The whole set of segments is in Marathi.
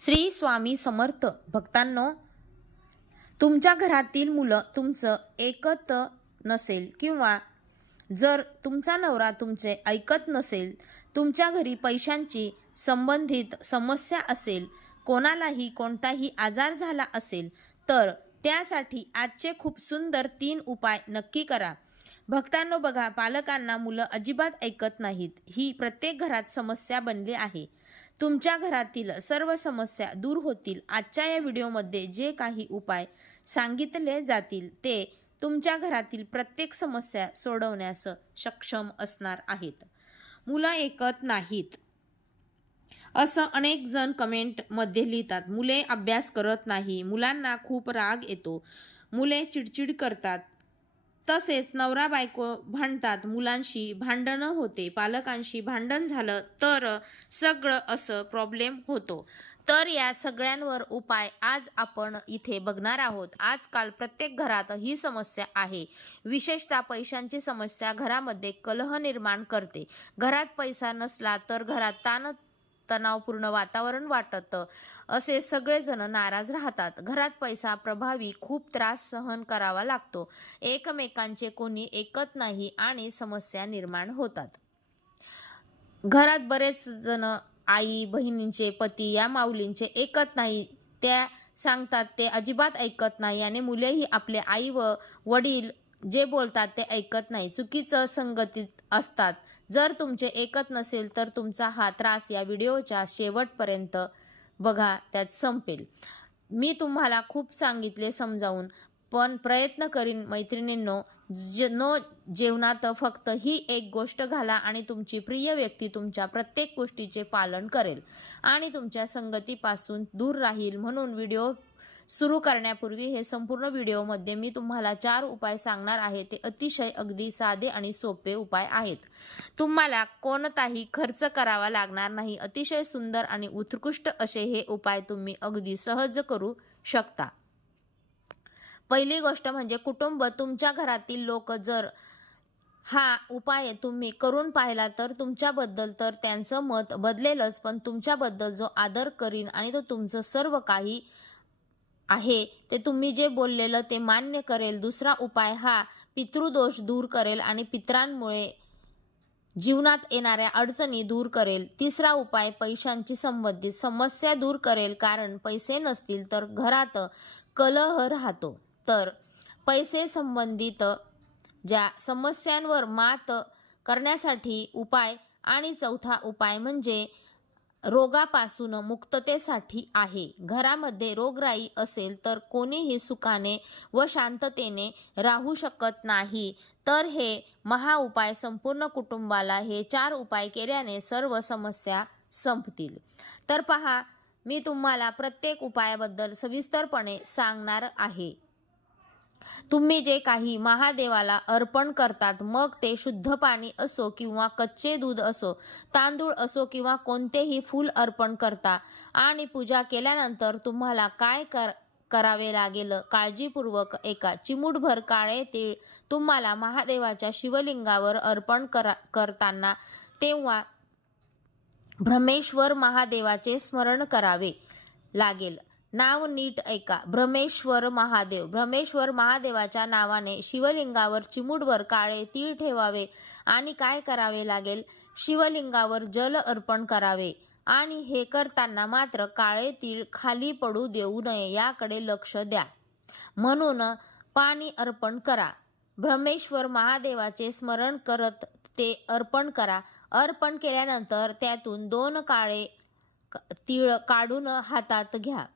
श्री स्वामी समर्थ भक्तांनो, तुमच्या घरातील मुलं तुमचं ऐकत नसेल किंवा जर तुमचा नवरा तुमचे ऐकत नसेल, तुमच्या घरी पैशांची संबंधित समस्या असेल, कोणालाही कोणताही आजार झाला असेल, तर त्यासाठी आजचे खूप सुंदर 3 उपाय नक्की करा. भक्तांनो बघा, पालकांना मुलं अजिबात ऐकत नाहीत. ही प्रत्येक घरात समस्या बनली आहे. तुमच्या घरातील सर्व समस्या दूर होतील. आजच्या या व्हिडिओमध्ये जे काही उपाय सांगितले जातील ते तुमच्या घरातील प्रत्येक समस्या सोडवण्यास सक्षम असणार आहेत. मुलं ऐकत नाहीत असं अनेक जण कमेंटमध्ये लिहितात. मुले अभ्यास करत नाही, मुलांना खूप राग येतो, मुले चिडचिड करतात, तसेच नवरा बायको भांडतात, मुलांशी भांडणं होते, पालकांशी भांडण झालं तर सगळं असं प्रॉब्लेम होतो. तर या सगळ्यांवर उपाय आज आपण इथे बघणार आहोत. आजकाल प्रत्येक घरात ही समस्या आहे. विशेषतः पैशांची समस्या घरामध्ये कलह निर्माण करते. घरात पैसा नसला तर घरात तणावपूर्ण वातावरण वाटतं. असे सगळेजण नाराज राहतात. घरात पैसा प्रभावी खूप त्रास सहन करावा लागतो. एकमेकांचे कोणी ऐकत नाही आणि समस्या निर्माण होतात. घरात बरेच जण आई, बहिणींचे पती या माऊलींचे ऐकत नाही. त्या सांगतात ते अजिबात ऐकत नाही आणि मुलेही आपले आई व वडील जे बोलतात ते ऐकत नाही. चुकीचं संगतीत असतात. जर तुमचे ऐकत नसेल तर तुमचा हा त्रास या व्हिडिओच्या शेवटपर्यंत बघा, त्यात संपेल. मी तुम्हाला खूप सांगितले समजावून, पण प्रयत्न करीन मैत्रिणींनो. जेवणात फक्त ही एक गोष्ट घाला आणि तुमची प्रिय व्यक्ती तुमच्या प्रत्येक गोष्टीचे पालन करेल आणि तुमच्या संगतीपासून दूर राहील. म्हणून व्हिडिओ सुरू करण्यापूर्वी हे संपूर्ण व्हिडिओमध्ये मी तुम्हाला 4 उपाय सांगणार आहे. ते अतिशय अगदी साधे आणि सोपे उपाय आहेत. तुम्हाला कोणताही खर्च करावा लागणार नाही. अतिशय सुंदर आणि उत्कृष्ट असे हे उपाय तुम्ही अगदी सहज करू शकता. पहिली गोष्ट म्हणजे कुटुंब. तुमच्या घरातील लोक जर हा उपाय तुम्ही करून पाहिला तर तुमच्याबद्दल तर त्यांचं मत बदलेलच, पण तुमच्याबद्दल जो आदर करीन आणि तो तुमचं सर्व काही आहे ते तुम्ही जे बोललेलं ते मान्य करेल. दुसरा उपाय हा पितृदोष दूर करेल आणि पितरांमुळे जीवनात येणाऱ्या अडचणी दूर करेल. तिसरा उपाय पैशांची संबंधित समस्या दूर करेल, कारण पैसे नसतील तर घरात कलह राहतो. तर पैसे संबंधित ज्या समस्यांवर मात करण्यासाठी उपाय. आणि चौथा उपाय म्हणजे रोगापासून मुक्ततेसाठी आहे. घरामध्ये रोगराई असेल तर कोणीही सुखाने व शांततेने राहू शकत नाही. तर हे महाउपाय संपूर्ण कुटुंबाला हे 4 उपाय केल्याने सर्व समस्या संपतील. तर पहा, मी तुम्हाला प्रत्येक उपायाबद्दल सविस्तरपणे सांगणार आहे. तुम्ही जे काही महादेवाला अर्पण करतात, मग ते शुद्ध पाणी असो किंवा कच्चे दूध असो, तांदूळ असो किंवा कोणतेही फूल अर्पण करता आणि पूजा केल्यानंतर तुम्हाला काय करावे लागेल. काळजीपूर्वक एका चिमूटभर काळे तीळ तुम्हाला महादेवाच्या शिवलिंगावर अर्पण करताना तेव्हा ब्रह्मेश्वर महादेवाचे स्मरण करावे लागेल. नाव नीट ऐका. ब्रह्मेश्वर महादेव. ब्रह्मेश्वर महादेवाच्या नावाने शिवलिंगावर चिमूटभर काळे तीळ ठेवावे आणि काय करावे लागेल, शिवलिंगावर जल अर्पण करावे आणि हे करताना मात्र काळे तीळ खाली पडू देऊ नये याकडे लक्ष द्या. म्हणून पाणी अर्पण करा. ब्रह्मेश्वर महादेवाचे स्मरण करत ते अर्पण करा. अर्पण केल्यानंतर त्यातून 2 काळे तीळ काढून हातात घ्या.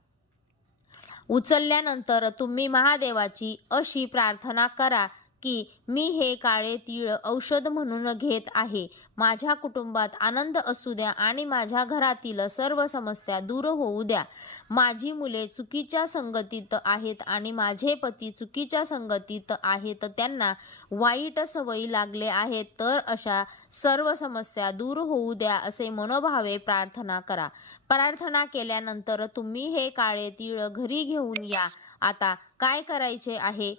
उचलल्यानंतर तुम्ही महादेवाची अशी प्रार्थना करा की मी हे काळे तीळ औषध म्हणून घेत आहे. माझ्या कुटुंबात आनंद असू द्या आणि माझ्या घरातील सर्व समस्या दूर होऊ द्या. माझी मुले चुकीच्या संगतीत आहेत आणि माझे पती चुकीच्या संगतीत आहेत. त्यांना वाईट सवयी लागले आहेत. तर अशा सर्व समस्या दूर होऊ द्या असे मनोभावे प्रार्थना करा. प्रार्थना केल्यानंतर तुम्ही हे काळे तीळ घरी घेऊन या. आता काय करायचे आहे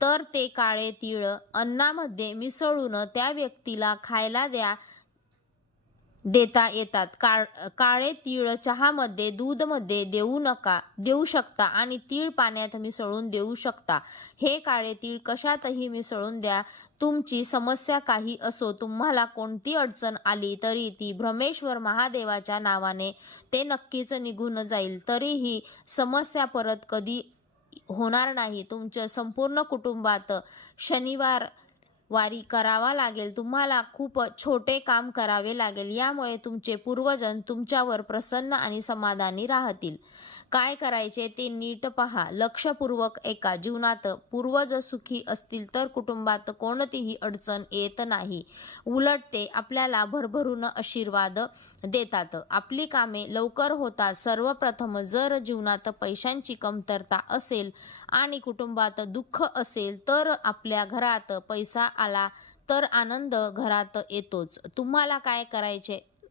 तर ते काळे तीळ अन्नामध्ये मिसळून त्या व्यक्तीला खायला द्या. देता येतात. काळे तीळ चहामध्ये, दूधमध्ये देऊ शकता आणि तीळ पाण्यात मिसळून देऊ शकता. हे काळे तीळ कशातही मिसळून द्या. तुमची समस्या काही असो, तुम्हाला कोणती अडचण आली तरी ती भ्रमेश्वर महादेवाच्या नावाने ते नक्कीच निघून जाईल. तरीही समस्या परत कधी होणार नाही. तुमच्या संपूर्ण कुटुंबात शनिवार वारी करावा लागेल. तुम्हाला खूप छोटे काम करावे लागेल. यामुळे तुमचे पूर्वजन तुमच्यावर प्रसन्न आणि समाधानी राहतील. काय करायचे ते नीट पहा. लक्षपूर्वक ऐका. जीवनात पूर्वज सुखी असतील तर कुटुंबात कोणतीही अडचण येत नाही. उलट ते आपल्याला भरभरून आशीर्वाद देतात. आपली कामे लवकर होतात. सर्वप्रथम जर जीवनात पैशांची कमतरता असेल आणि कुटुंबात दुःख असेल तर आपल्या घरात पैसा आला तर आनंद घरात येतोच. तुम्हाला काय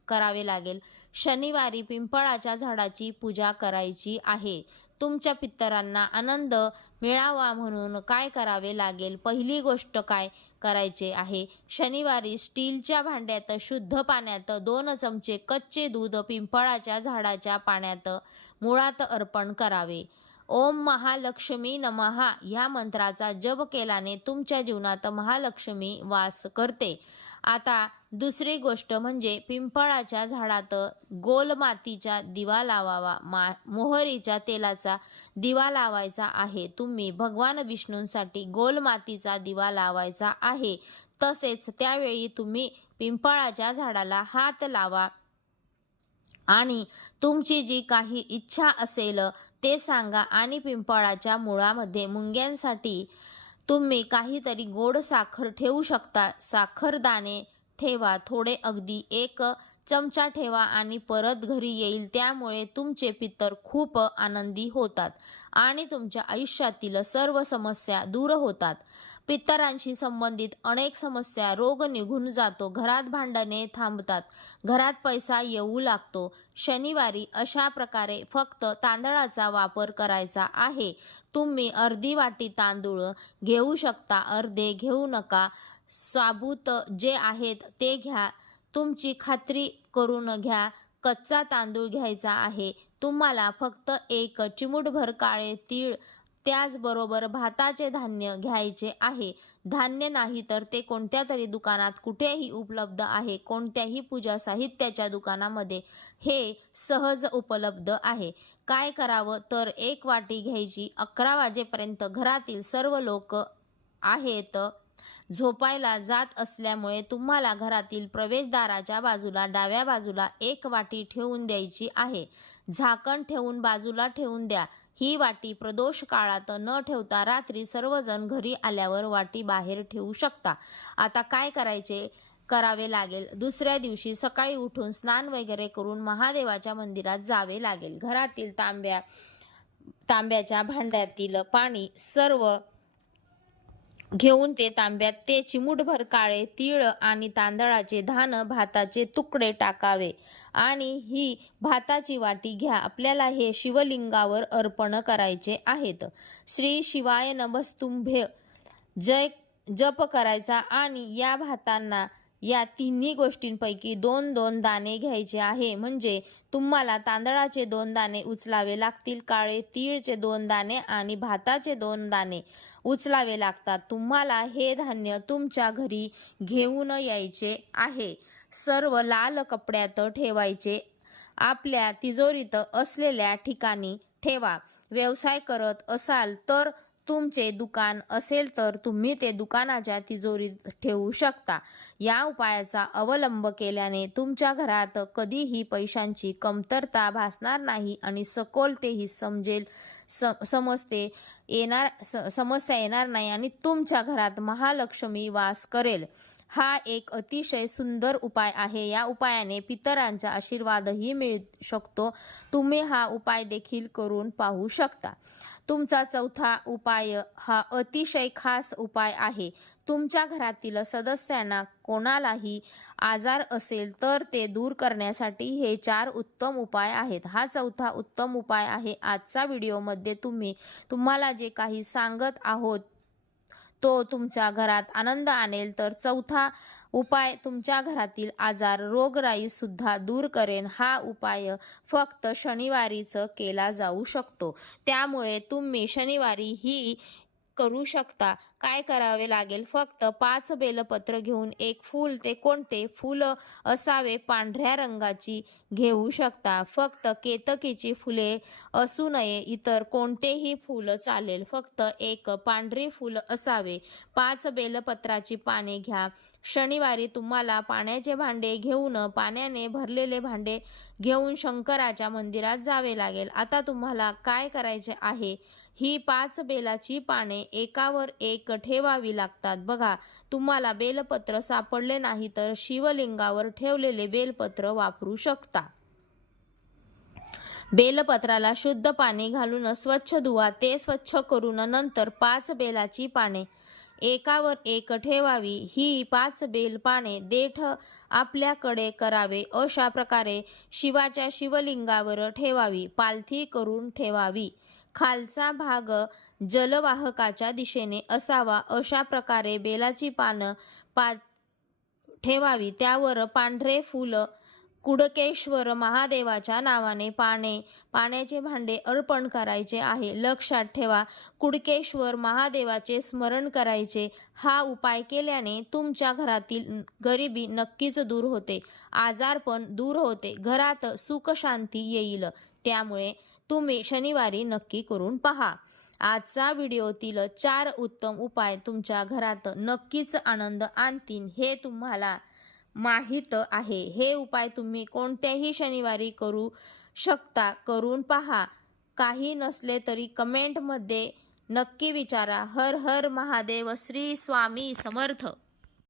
करावे लागेल? शनिवारी पिंपळाच्या झाडाची पूजा करायची आहे. तुमच्या पितरांना आनंद मिळावा म्हणून काय करावे लागेल? पहिली गोष्ट काय करायचे आहे? शनिवारी स्टीलच्या भांड्यात शुद्ध पाण्यात 2 चमचे कच्चे दूध पिंपळाच्या झाडाच्या पाण्यात मुळात अर्पण करावे. ओम महालक्ष्मी नमः ह्या मंत्राचा जप केल्याने तुमच्या जीवनात महालक्ष्मी वास करते. आता दुसरी गोष्ट म्हणजे पिंपळाच्या झाडात गोल मातीचा दिवा लावावा. मोहरीच्या तेलाचा दिवा लावायचा आहे. तुम्ही भगवान विष्णूंसाठी गोल मातीचा दिवा लावायचा आहे. तसेच त्यावेळी तुम्ही पिंपळाच्या झाडाला हात लावा आणि तुमची जी काही इच्छा असेल ते सांगा आणि पिंपळाच्या मुळामध्ये मुंग्यांसाठी तुम्ही काहीतरी गोड साखर ठेवू शकता. साखरदाणे ठेवा. थोडे अगदी 1 चमचा ठेवा आणि परत घरी येईल. त्यामुळे तुमचे पितर खूप आनंदी होतात आणि तुमच्या आयुष्यातील सर्व समस्या दूर होतात. पितरांशी संबंधित अनेक समस्या, रोग निघून जातो. घरात भांडणे थांबतात. घरात पैसा येऊ लागतो. शनिवारी अशा प्रकारे फक्त तांदळाचा वापर करायचा आहे. तुम्ही अर्धी वाटी तांदूळ घेऊ शकता. अर्धे घेऊ नका. साबूत जे आहेत ते घ्या. तुमची खात्री करून घ्या. कच्चा तांदूळ घ्यायचा आहे. तुम्हाला फक्त 1 चिमूटभर काळे तीळ, त्याचबरोबर भाताचे धान्य घ्यायचे आहे. धान्य नाही तर ते कोणत्या तरी दुकानात कुठेही उपलब्ध आहे. कोणत्याही पूजा साहित्याच्या दुकानामध्ये हे सहज उपलब्ध आहे. काय करावं तर 1 वाटी घ्यायची. 11 वाजेपर्यंत घरातील सर्व लोक आहेत झोपायला जात असल्यामुळे तुम्हाला घरातील प्रवेशद्वाराच्या बाजूला डाव्या बाजूला 1 वाटी ठेवून द्यायची आहे. झाकण ठेवून बाजूला ठेवून द्या. ही वाटी प्रदोष काळात न ठेवता रात्री सर्वजण घरी आल्यावर वाटी बाहेर ठेवू शकता. आता काय करावे लागेल? दुसऱ्या दिवशी सकाळी उठून स्नान वगैरे करून महादेवाच्या मंदिरात जावे लागेल. घरातील तांब्याच्या भांड्यातील पाणी सर्व घेऊन ते तांब्यात ते चिमूटभर काळे तीळ आणि तांदळाचे धान, भाताचे तुकडे टाकावे आणि ही भाताची वाटी घ्या. आपल्याला हे शिवलिंगावर अर्पण करायचे आहेत. श्री शिवाय नमस्तुभ्य जप करायचा आणि या भातांना या तिन्ही गोष्टींपैकी 2-2 दाणे घ्यायचे आहे. म्हणजे तुम्हाला तांदळाचे 2 दाणे उचलावे लागतील, काळे तीळचे 2 दाणे आणि भाताचे 2 दाणे उचलावे लागतात. तुम्हाला हे धान्य तुमच्या घरी घेऊन यायचे आहे. सर्व लाल कपड्यात ठेवायचे. आपल्या तिजोरीत असलेल्या ठिकाणी ठेवा. व्यवसाय करत असाल तर तुमचे दुकान असेल तर तुम्ही ते दुकानाच्या तिजोरीत ठेवू शकता. या उपायाचा अवलंब केल्याने तुमच्या घरात कधीही पैशांची कमतरता भासणार नाही आणि सखोलतेही समस्या येणार नाही आणि तुमच्या घरात महालक्ष्मी वास करेल. हा एक अतिशय सुंदर उपाय आहे. या उपायाने पितरांचा आशीर्वादही मिळू शकतो. तुम्ही हा उपाय देखील करून पाहू शकता. तुमचा चौथा उपाय हा अतिशय खास उपाय आहे. तुमच्या घरातील सदस्यांना कोणालाही आजार असेल तर ते दूर करण्यासाठी हे 4 उत्तम उपाय आहेत. हा चौथा उत्तम उपाय आहे. आजच्या व्हिडिओमध्ये तुम्हाला जे काही सांगत आहोत तो तुमच्या घरात आनंद आणेल. तर चौथा उपाय तुमच्या घरातील आजार रोगराई सुद्धा दूर करेन. हा उपाय फक्त शनिवारीच केला जाऊ शकतो. त्यामुळे तुम्ही शनिवारी ही करू शकता. काय करावे लागेल? फक्त 5 बेलपत्र घेऊन एक फूल, ते कोणते फूल असावे? पांढऱ्या रंगाची घेऊ शकता. फक्त केतकीची फुले असू नये, इतर कोणतेही फूल चालेल. फक्त एक पांढरी फूल असावे. 5 बेलपत्राची पाने घ्या. शनिवारी तुम्हाला पाण्याचे भांडे घेऊन, पाण्याने भरलेले भांडे घेऊन शंकराच्या मंदिरात जावे लागेल. आता तुम्हाला काय करायचे आहे? ही 5 बेलाची पाने एकावर एक ठेवावी लागतात. बघा, तुम्हाला बेलपत्र सापडले नाही तर शिवलिंगावर ठेवलेले बेलपत्र वापरू शकता. बेलपत्राला शुद्ध पाणी घालून स्वच्छ धुवा. ते स्वच्छ करून नंतर 5 बेलाची पाने एकावर एक ठेवावी. ही 5 बेल पाने देठ आपल्याकडे करावे. अशा प्रकारे शिवाच्या शिवलिंगावर ठेवावी. पालथी करून ठेवावी. खालचा भाग जलवाहकाच्या दिशेने असावा. अशा प्रकारे बेलाची पानं ठेवावी. त्यावर पांढरे फूल कुडकेश्वर महादेवाच्या नावाने पाण्याचे भांडे अर्पण करायचे आहे. लक्षात ठेवा, कुडकेश्वर महादेवाचे स्मरण करायचे. हा उपाय केल्याने तुमच्या घरातील गरिबी नक्कीच दूर होते, आजारपण दूर होते, घरात सुख शांती येईल. त्यामुळे तुम्ही शनिवारी नक्की करून पहा. आजचा व्हिडिओतील 4 उत्तम उपाय तुमच्या घरात नक्कीच आनंद आणतील हे तुम्हाला माहीत आहे. हे उपाय तुम्ही कोणत्याही शनिवारी करू शकता. करून पहा. काही नसले तरी कमेंटमध्ये नक्की विचारा. हर हर महादेव. श्री स्वामी समर्थ.